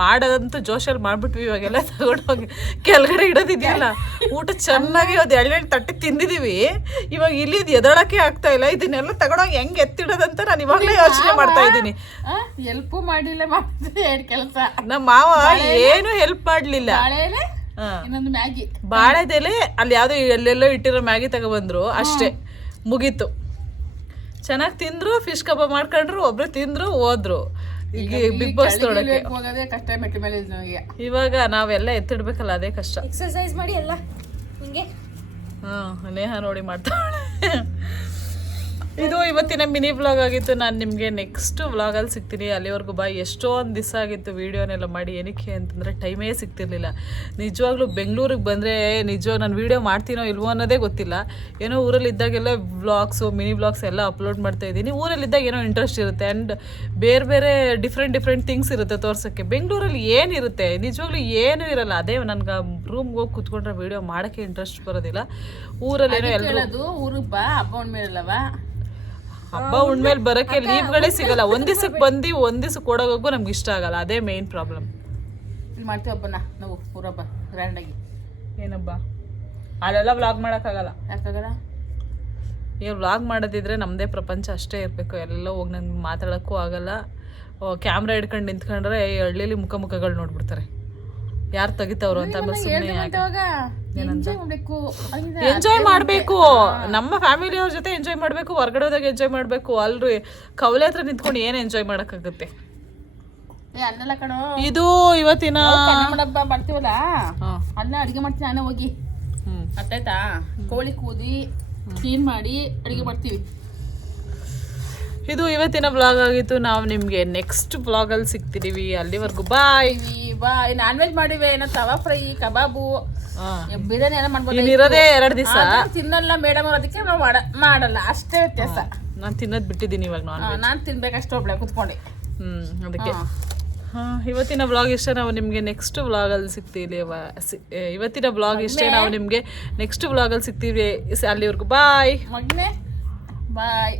ಮಾಡೋದಂತೂ ಜೋಶಲ್ಲಿ ಮಾಡಿಬಿಟ್ವಿ. ಇವಾಗೆಲ್ಲ ತಗೊಂಡೋಗಿ ಕೆಳಗಡೆ ಇಡೋದಿದೆಯಲ್ಲ, ಊಟ ಚೆನ್ನಾಗಿ ಅದು ಎಳ್ಳೆಣ್ಣೆ ತಟ್ಟೆ ತಿಂದಿದ್ದೀವಿ. ಇವಾಗ ಇಲ್ಲಿದ್ದು ಎದಳಕ್ಕೆ ಆಗ್ತಾ ಇಲ್ಲ. ಇದನ್ನೆಲ್ಲ ತಗೊಂಡೋಗಿ ಹೆಂಗೆ ಎತ್ತಿಡೋದಂತ ನಾನು ಇವಾಗಲೇ ಯೋಚನೆ ಮಾಡ್ತಾ ಇದ್ದೀನಿ. ಹೆಲ್ಪು ಮಾಡಿಲ್ಲ, ಮಾಡಿದ್ರೆ ಎರಡು ಕೆಲಸ. ನಮ್ಮ ಮಾವ ಏನು ಹೆಲ್ಪ್ ಮಾಡಲಿಲ್ಲ. ಇನ್ನೊಂದು ಮ್ಯಾಗಿ ಬಾಳೆದೆಲೆ ಅಲ್ಲಿ ಯಾವುದೋ ಎಲ್ಲೆಲ್ಲೋ ಇಟ್ಟಿರೋ ಮ್ಯಾಗಿ ತಗೊಬಂದ್ರು, ಅಷ್ಟೇ ಮುಗೀತು. ಚೆನ್ನಾಗಿ ತಿಂದ್ರು, ಫಿಶ್ ಕಬಾಬ್ ಮಾಡ್ಕೊಂಡ್ರು, ಒಬ್ರು ತಿಂದ್ರು ಹೋದ್ರು. ಈಗ ಬಿಗ್ ಬಾಸ್ ನೋಡಕ್ಕೆ ಹೋಗೋದೇ ಕಷ್ಟ. ಮೆಟ್ಟಿ ಮೇಲೆ ನನಗೆ ಇವಾಗ ನಾವೆಲ್ಲ ಎತ್ತಿಡ್ಬೇಕಲ್ಲ, ಅದೇ ಕಷ್ಟ. ಎಕ್ಸರ್ಸೈಸ್ ಮಾಡಿ ಎಲ್ಲ ಹಿಂಗೆ. ನೇಹ ನೋಡಿ ಮಾಡ್ತಾಳೆ. ಇದು ಇವತ್ತಿನ ಮಿನಿ ವ್ಲಾಗ್ ಆಗಿತ್ತು. ನಾನು ನಿಮಗೆ ನೆಕ್ಸ್ಟ್ ವ್ಲಾಗಲ್ಲಿ ಸಿಗ್ತೀನಿ. ಅಲ್ಲಿವರೆಗೂ ಬಾಯ್. ಎಷ್ಟೊಂದು ದಿವಸ ಆಗಿತ್ತು ವೀಡಿಯೋನೆಲ್ಲ ಮಾಡಿ. ಏನಕ್ಕೆ ಅಂತಂದರೆ ಟೈಮೇ ಸಿಗ್ತಿರ್ಲಿಲ್ಲ. ನಿಜವಾಗ್ಲೂ ಬೆಂಗಳೂರಿಗೆ ಬಂದರೆ ನಿಜವಾಗಿ ನಾನು ವೀಡಿಯೋ ಮಾಡ್ತೀನೋ ಇಲ್ವೋ ಅನ್ನೋದೇ ಗೊತ್ತಿಲ್ಲ. ಏನೋ ಊರಲ್ಲಿ ಇದ್ದಾಗೆಲ್ಲ ವ್ಲಾಗ್ಸು, ಮಿನಿ ವ್ಲಾಗ್ಸ್ ಎಲ್ಲ ಅಪ್ಲೋಡ್ ಮಾಡ್ತಾಯಿದ್ದೀನಿ. ಊರಲ್ಲಿದ್ದಾಗ ಏನೋ ಇಂಟ್ರೆಸ್ಟ್ ಇರುತ್ತೆ, ಆ್ಯಂಡ್ ಬೇರೆ ಬೇರೆ ಡಿಫ್ರೆಂಟ್ ಥಿಂಗ್ಸ್ ಇರುತ್ತೆ ತೋರ್ಸೋಕ್ಕೆ. ಬೆಂಗಳೂರಲ್ಲಿ ಏನಿರುತ್ತೆ ನಿಜವಾಗ್ಲೂ ಏನೂ ಇರಲ್ಲ. ಅದೇ ನನಗೆ ರೂಮ್ಗೆ ಹೋಗಿ ಕೂತ್ಕೊಂಡ್ರೆ ವೀಡಿಯೋ ಮಾಡೋಕ್ಕೆ ಇಂಟ್ರೆಸ್ಟ್ ಬರೋದಿಲ್ಲ. ಊರಲ್ಲಿ ಏನೋ ಎಲ್ಲರೂ ಊರಿಗೆ ಬಾ, ಹಬ್ಬ ಉಣ್ಮೇಲವ. ಹಬ್ಬ ಉಣ್ಮೇಲೆ ಬರೋಕ್ಕೆ ಲೀವ್ಗಳೇ ಸಿಗಲ್ಲ. ಒಂದು ದಿವ್ಸಕ್ಕೆ ಬಂದು ಒಂದು ದಿವ್ಸಕ್ಕೆ ಕೊಡೋಗೋಗೂ ನಮ್ಗೆ ಇಷ್ಟ ಆಗಲ್ಲ. ಅದೇ ಮೇನ್ ಪ್ರಾಬ್ಲಮ್. ಇಲ್ಲಿ ಮಾಡ್ತೀವಿ ಹಬ್ಬನ ನಾವು, ಊರಬ್ಬ ಗ್ರ್ಯಾಂಡಾಗಿ. ಏನಬ್ಬ ಅಲ್ಲೆಲ್ಲ ವ್ಲಾಗ್ ಮಾಡೋಕ್ಕಾಗಲ್ಲ. ಯಾಕಾಗಲ್ಲ? ಏನು ವ್ಲಾಗ್ ಮಾಡೋದಿದ್ರೆ ನಮ್ಮದೇ ಪ್ರಪಂಚ ಅಷ್ಟೇ ಇರಬೇಕು. ಎಲ್ಲ ಹೋಗಿ ನನಗೆ ಮಾತಾಡೋಕ್ಕೂ ಆಗಲ್ಲ. ಕ್ಯಾಮ್ರಾ ಹಿಡ್ಕೊಂಡು ನಿಂತ್ಕೊಂಡ್ರೆ ಹಳ್ಳಿಲಿ ಮುಖಗಳು ನೋಡ್ಬಿಡ್ತಾರೆ, ಯಾರು ತೆಗಿತಾವ್ರು ಅಂತ. ಎಂಜಾಯ್ ಮಾಡಬೇಕು, ನಮ್ಮ ಫ್ಯಾಮಿಲಿಯವ್ರ ಜೊತೆ ಎಂಜಾಯ್ ಮಾಡಬೇಕು, ಹೊರಗಡೆ ಹೋದಾಗ ಎಂಜಾಯ್ ಮಾಡಬೇಕು. ಅಲ್ರಿ ಕವಲೆ ಹತ್ರ ನಿಂತ್ಕೊಂಡು ಏನು ಎಂಜಾಯ್ ಮಾಡೋಕ್ಕಾಗುತ್ತೆ? ಇದು ಇವತ್ತಿನ ಹಬ್ಬ ಮಾಡ್ತೀವಲ್ಲ, ಅನ್ನ ಅಡಿಗೆ ಮಾಡ್ತೀನಿ ನಾನೇ ಹೋಗಿ. ಅರ್ಥಾಯ್ತಾ? ಕೋಳಿ ಕೂದಿ ಕ್ಲೀನ್ ಮಾಡಿ ಅಡಿಗೆ ಮಾಡ್ತೀವಿ. ಇದು ಇವತ್ತಿನ ವ್ಲಾಗ್ ಆಗಿತ್ತು. ನಾವು ನಿಮಗೆ ನೆಕ್ಸ್ಟ್ ವ್ಲಾಗಲ್ಲಿ ಸಿಗ್ತಿದ್ದೀವಿ. ಅಲ್ಲಿವರೆಗೂ ಬಾಯ್. ಬಾಯ್. ನಾನ್ ವೆಜ್ ಮಾಡಿವೆ, ಏನೋ ತವಾ ಫ್ರೈ, ಕಬಾಬು, ಬಿರಿಯಾನಿ ಎಲ್ಲ ಮಾಡ್ಬೋದು. ಇನ್ನಿರೋದೇ 2 ದಿವಸ ತಿನ್ನಲ್ಲ ಮೇಡಮ್, ಅದಕ್ಕೆ ನಾವು ಮಾಡಲ್ಲ, ಅಷ್ಟೇ ವ್ಯತ್ಯಾಸ. ನಾನು ತಿನ್ನೋದು ಬಿಟ್ಟಿದ್ದೀನಿ ಇವಾಗ. ನಾನು ತಿನ್ಬೇಕಷ್ಟೇ ಒಬ್ಳೆ ಕುತ್ಕೊಂಡೆ. ಅದಕ್ಕೆ ಇವತ್ತಿನ ವ್ಲಾಗ್ ಇಷ್ಟ. ನಾವು ನಿಮಗೆ ನೆಕ್ಸ್ಟ್ ವ್ಲಾಗಲ್ಲಿ ಸಿಗ್ತೀವಿ. ಇವತ್ತಿನ ವ್ಲಾಗ್ ಇಷ್ಟೇ. ನಾವು ನಿಮಗೆ ನೆಕ್ಸ್ಟ್ ವ್ಲಾಗಲ್ಲಿ ಸಿಗ್ತೀವಿ. ಅಲ್ಲಿವರೆಗೂ ಬಾಯ್. ಮಗನೇ ಬಾಯ್.